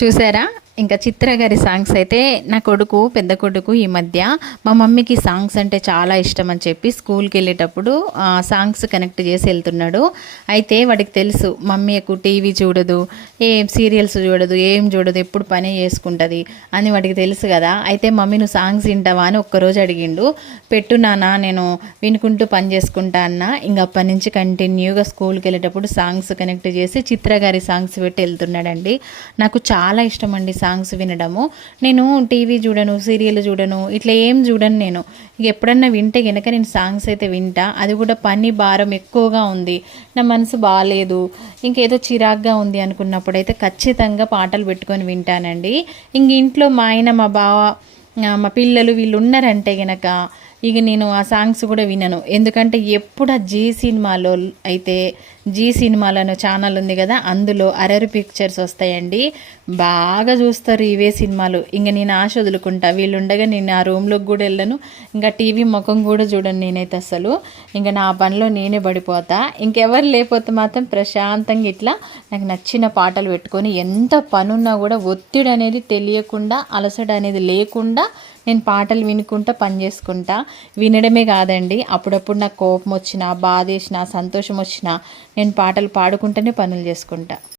చూసారా? ఇంకా చిత్ర గారి సాంగ్స్ అయితే నా కొడుకు పెద్ద కొడుకు ఈ మధ్య మా మమ్మీకి సాంగ్స్ అంటే చాలా ఇష్టం అని చెప్పి స్కూల్కి వెళ్ళేటప్పుడు సాంగ్స్ కనెక్ట్ చేసి వెళ్తున్నాడు. అయితే వాడికి తెలుసు మమ్మీ ఎక్కువ టీవీ చూడదు, ఏం సీరియల్స్ చూడదు, ఏం చూడదు, ఎప్పుడు పనే చేసుకుంటుంది అని వాడికి తెలుసు కదా. అయితే మమ్మీ నువ్వు సాంగ్స్ వింటావా అని ఒక్కరోజు అడిగిండు. పెట్టు నాన్న నేను వినుకుంటూ పని చేసుకుంటా అన్న. ఇంక అప్పటి నుంచి కంటిన్యూగా స్కూల్కి వెళ్ళేటప్పుడు సాంగ్స్ కనెక్ట్ చేసి చిత్ర గారి సాంగ్స్ పెట్టి వెళ్తున్నాడండి. నాకు చాలా ఇష్టం అండి సాంగ్స్ వినడము. నేను టీవీ చూడను, సీరియల్ చూడను, ఇట్లా ఏం చూడను. నేను ఎప్పుడన్నా వింటే కనుక నేను సాంగ్స్ అయితే వింటా. అది కూడా పని భారం ఎక్కువగా ఉంది, నా మనసు బాగాలేదు, ఇంకేదో చిరాగ్గా ఉంది అనుకున్నప్పుడు అయితే ఖచ్చితంగా పాటలు పెట్టుకొని వింటానండి. ఇంక ఇంట్లో మా ఆయన, మా బావ, మా పిల్లలు వీళ్ళు ఉన్నారంటే గనక ఇక నేను ఆ సాంగ్స్ కూడా వినను. ఎందుకంటే ఎప్పుడు ఆ జీ సినిమాలను ఛానల్ ఉంది కదా, అందులో అరరు పిక్చర్స్ వస్తాయండి. బాగా చూస్తారు ఇవే సినిమాలు. ఇంక నేను ఆశ వదులుకుంటా. వీళ్ళు ఉండగా నేను ఆ రూమ్లోకి కూడా వెళ్ళను, ఇంకా టీవీ ముఖం కూడా చూడను నేనైతే అసలు. ఇంకా నా పనిలో నేనే పడిపోతా. ఇంకెవరు లేకపోతే మాత్రం ప్రశాంతంగా ఇట్లా నాకు నచ్చిన పాటలు పెట్టుకొని ఎంత పనున్నా కూడా ఒత్తిడి అనేది తెలియకుండా, అలసట అనేది లేకుండా నేను పాటలు వినుకుంటా పని చేసుకుంటా. వినడమే కాదండి, అప్పుడప్పుడు నాకు కోపం వచ్చినా, బాధ వేసినా, సంతోషం వచ్చినా నేను పాటలు పాడుకుంటూనే పనులు చేసుకుంటా.